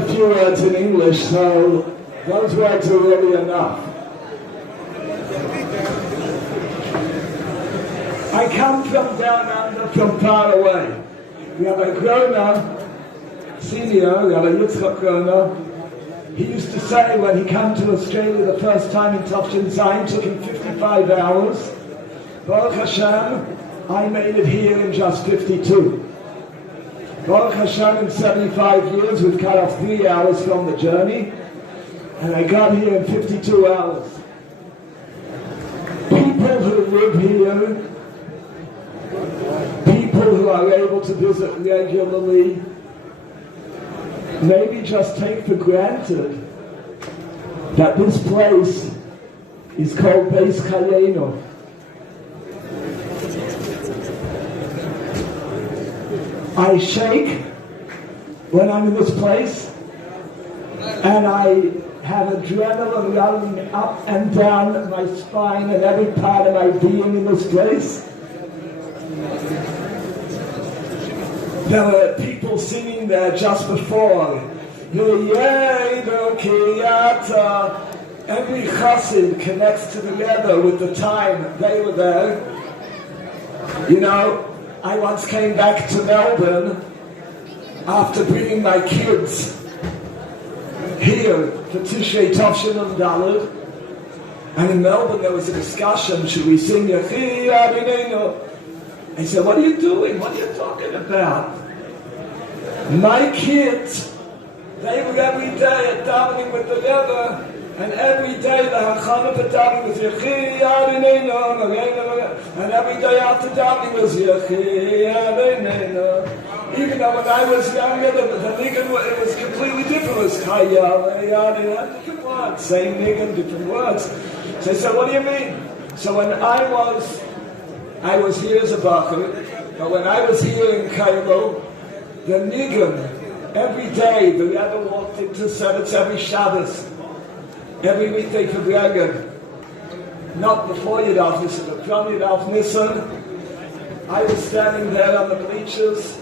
a few words in English, so those words are really enough. I come from down under, from far away. Rabbi Groner, senior, Rabbi Yitzchak Groner, he used to say when he came to Australia the first time in Tufton Zion, took him 55 hours. Baruch Hashem, I made it here in just 52. Baruch Hashem, in 75 years, we've cut off 3 hours from the journey, and I got here in 52 hours. People who live here, people who are able to visit regularly, maybe just take for granted that this place is called Beis Chayenu. I shake when I'm in this place, and I have adrenaline running up and down my spine and every part of my being in this place. There were people singing there just before. Every chassid connects together with the time they were there. You know, I once came back to Melbourne after bringing my kids here for Tishrei Tavshin and Daled. And in Melbourne there was a discussion, should we sing Yechi Abinenu? I said, what are you doing? What are you talking about? My kids, they were every day at davening with the Rebbe, and every day the Hachana for davening was Yechi Abinenu, and every day after davening was Yechi Abinenu. Even though when I was younger, the nigun, it was completely different. It was different words, same nigun, different words. So I said, what do you mean? So when I was here as a bacher, but when I was here in Cairo, the nigun, every day, the Rebbe walked into service every Shabbos, every weekday for Gregor, not before Yudaf Nisan, but from Yudaf Nisan. I was standing there on the bleachers,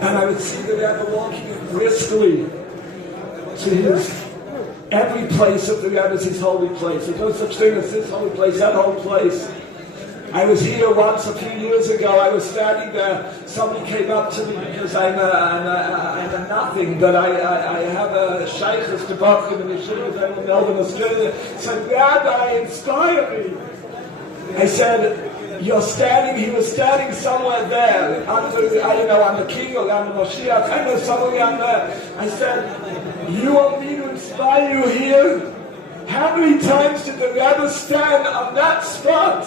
and I would see the Rebbe walking briskly to his, every place of the Rebbe is his holy place. There's no such thing as this holy place, that whole place. I was here once a few years ago. I was standing there. Somebody came up to me because I'm a nothing, but I have a shaykhus to Bachim in the Yeshiva there in Melbourne, Australia. Said, Rabbi, inspire me. I said, you're standing, he was standing somewhere there, under, I don't know, I'm the king or I'm the Moshiach, I know somewhere down there. I said, you want me to inspire you here? How many times did the Rebbe stand on that spot?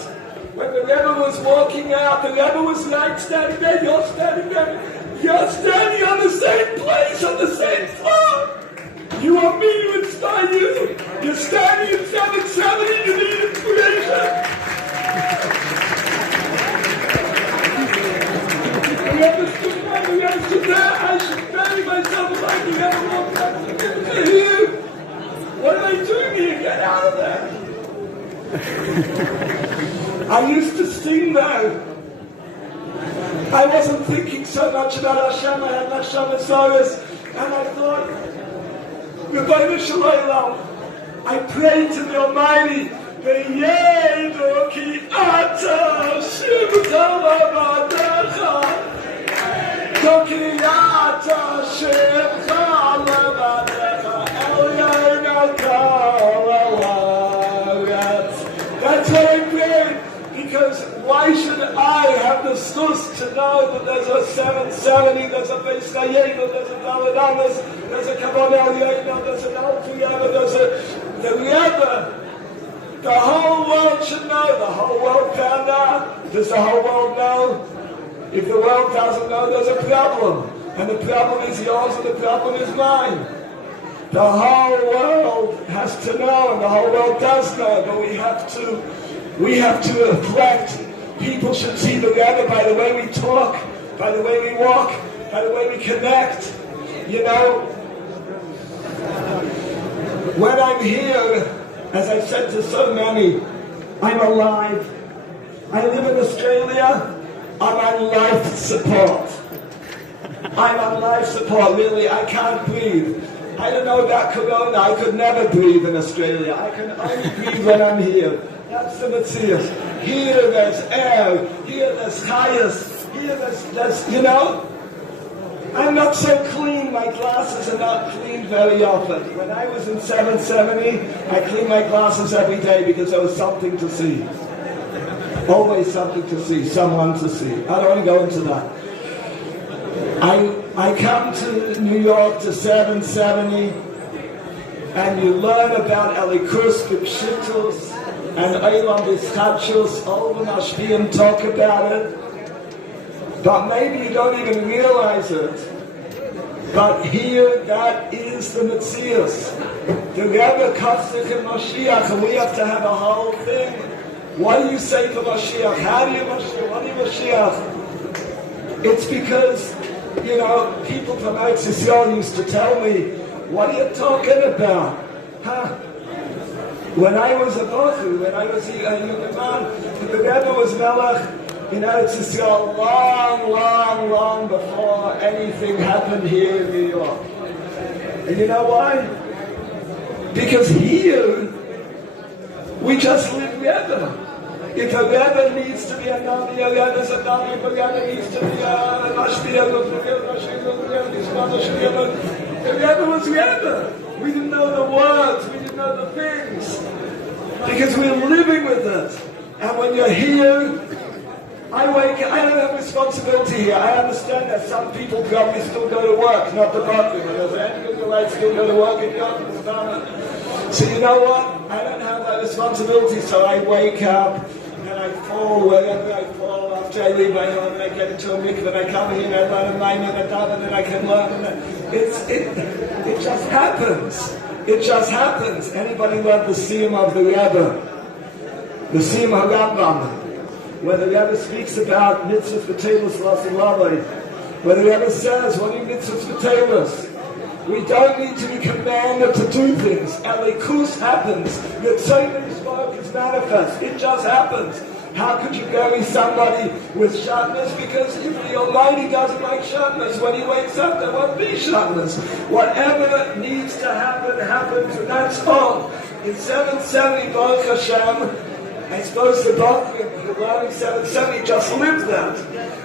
When the Rebbe was walking out, the Rebbe was like standing there, you're standing there, you're standing on the same place, on the same floor. You want me to inspire you? You're standing in 770, you need inspiration. The Rebbe stood there, the Rebbe stood there, I should bury myself like the Rebbe walked out. Here, what am I doing here? Get out of there. I used to sing there. I wasn't thinking so much about Hashem. I had Hashem Asaris, and I thought, Rebbeinu Shalom, I prayed to the Almighty, V'yedu ki ata shivta levadecha, ki ata shivta levadecha, el yainaka levaretz. That's what I prayed. Because why should I have the stus to know that there's a 770, there's a Beis Chayenu, there's a Daled Amos, there's a Kavod Elyono, there's an Alfiyama, there's the Rebbe. The whole world should know. The whole world found out. Does the whole world know? If the world doesn't know, there's a problem. And the problem is yours and the problem is mine. The whole world has to know, and the whole world does know, but we have to reflect. People should see the Rebbe by the way we talk, by the way we walk, by the way we connect. You know, when I'm here, as I've said to so many, I'm alive. I live in Australia. I'm on life support. I'm on life support, really. I can't breathe. I don't know about Corona. I could never breathe in Australia. I can only breathe when I'm here. That's the Metzius. Here there's air. Here there's chayas. Here there's, you know. I'm not so clean. My glasses are not cleaned very often. When I was in 770, I cleaned my glasses every day because there was something to see. Always something to see, someone to see. I don't want to go into that. I come to New York to 770, and you learn about Elikus, B'Pshitus, and Eilam B'Schatshus. All the Mashpiyim talk about it, but maybe you don't even realize it. But here, that is the Metzius. The Rebbe Kafzich and Mashiach, and we have to have a whole thing. What do you say to Mashiach? How do you Mashiach? What do you Mashiach? It's because, you know, people from Eretz Yisrael used to tell me, what are you talking about? Huh? When I was a Bochu, when I was a young man, the Rebbe was Melech in Eretz Yisrael long before anything happened here in New York. And you know why? Because here, we just live Rebbe. If a Rebbe needs to be a Navi, a Rebbe's a Navi, if a Rebbe needs to be a Mashpia, the Rebbe was Rebbe. We didn't know the words, we didn't know the things. Because we're living with it. And when you're here, I don't have responsibility here. I understand that some people probably still go to work, not the bathroom. And there's any good right still go to work and go to the family. So you know what? I don't have that responsibility, so I wake up and I fall wherever I fall after I leave my home and I get into a mikveh and I come here and I learn a line and a daven and I can learn. It just happens. It just happens. Anybody learned the Siyum of the Rebbe? The Siyum HaRambam? Where the Rebbe speaks about mitzvahs v'teilus l'asing lavoi. Where the Rebbe says, what are mitzvahs v'teilus? We don't need to be commanded to do things. Elikus happens. Yitzhak's work is manifest. It just happens. How could you bury somebody with shatnez? Because if the Almighty doesn't like shatnez, when he wakes up, there won't be shatnez. Whatever needs to happen, happens, and that's all. In 770, Baruch Hashem, I suppose the Bachrim who are learning 770 just live that.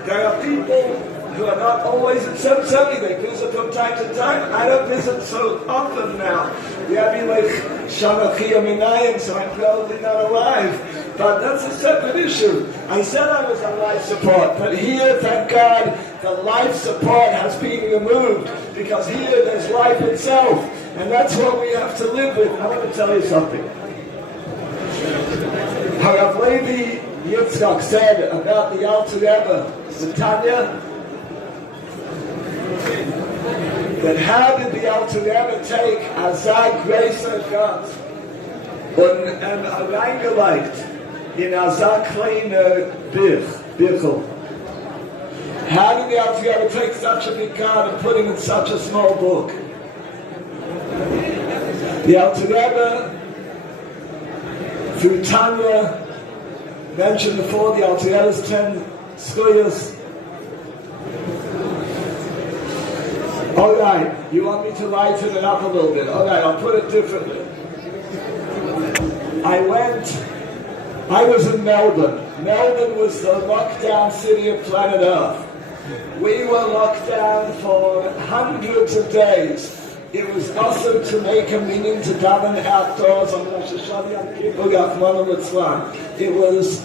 There are people who are not always at 770, they visit from time to time. I don't visit so often now. We have like Shamachia Minayim, so I'm probably not alive. But that's a separate issue. I said I was on life support, but here, thank God, the life support has been removed, because here there's life itself, and that's what we have to live with. I want to tell you something. Harav Levi Yitzchak said about the Alter Rebbe, the Tanya, that how did the Alter Rebbe take Azag Greisa Gott and reingelegt in Azag Kleine Birchel? How did the Alter Rebbe take such a big God and put him in such a small book? The Alter Rebbe, through Tanya, mentioned before, the Alter Rebbe's 10 Skuyas. All right, you want me to lighten it up a little bit? All right, I'll put it differently. I was in Melbourne. Melbourne was the lockdown city of planet Earth. We were locked down for hundreds of days. It was also to make a meaning to daven outdoors on Rosh Hashanah Yom Kippur, Rachmana litzlan. It was,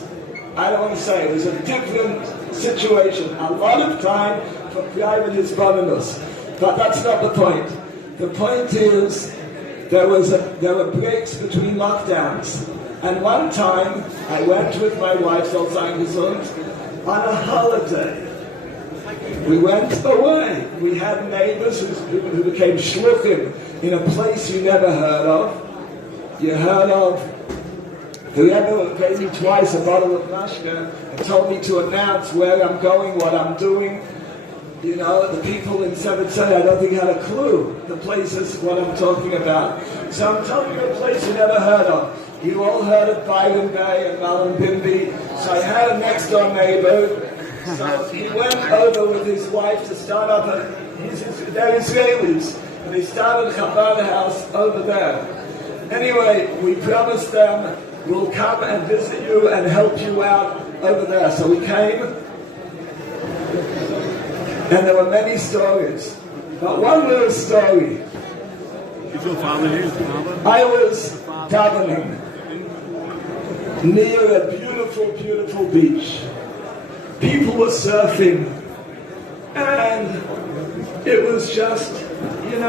I don't want to say, it was a different situation. A lot of time for private hisbonenus. But that's not the point. The point is, there were breaks between lockdowns. And one time, I went with my wife, Soll sein gesund, on a holiday. We went away. We had neighbors who became shluchim in a place you never heard of. You heard of. The Rebbe gave me twice a bottle of mashka and told me to announce where I'm going, what I'm doing. You know, the people in 770, I don't think had a clue. The places, what I'm talking about. So I'm telling you a place you never heard of. You all heard of Byron Bay and Malin Bimby. So I had a next door neighbor So he went over with his wife to start up they're Israelis, and they started a Chabad house over there. Anyway, we promised them we'll come and visit you and help you out over there. So we came, and there were many stories. But one little story. I was davening near a beautiful, beautiful beach. People were surfing, and it was just, I don't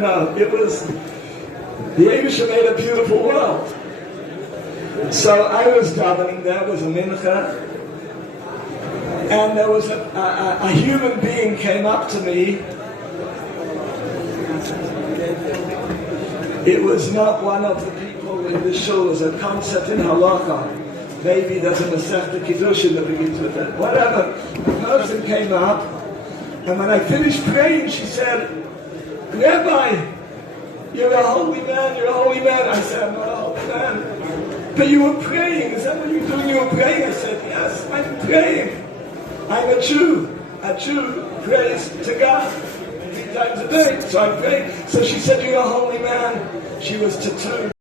know, it was, the Eibusha made a beautiful world. So I was davening, there was a mincha, and there was a human being came up to me. It was not one of the people in the shul. It was a concept in halacha. Maybe there's a Masechta Kiddushin that begins with that. Whatever. The person came up, and when I finished praying, she said, "Rabbi, you're a holy man, you're a holy man." I said, "I'm not a holy man." "But you were praying. Is that what you're doing? You were praying?" I said, "Yes, I'm praying. I'm a Jew. A Jew prays to God 3 times a day. So I'm praying." So she said, "You're a holy man." She was tattooed.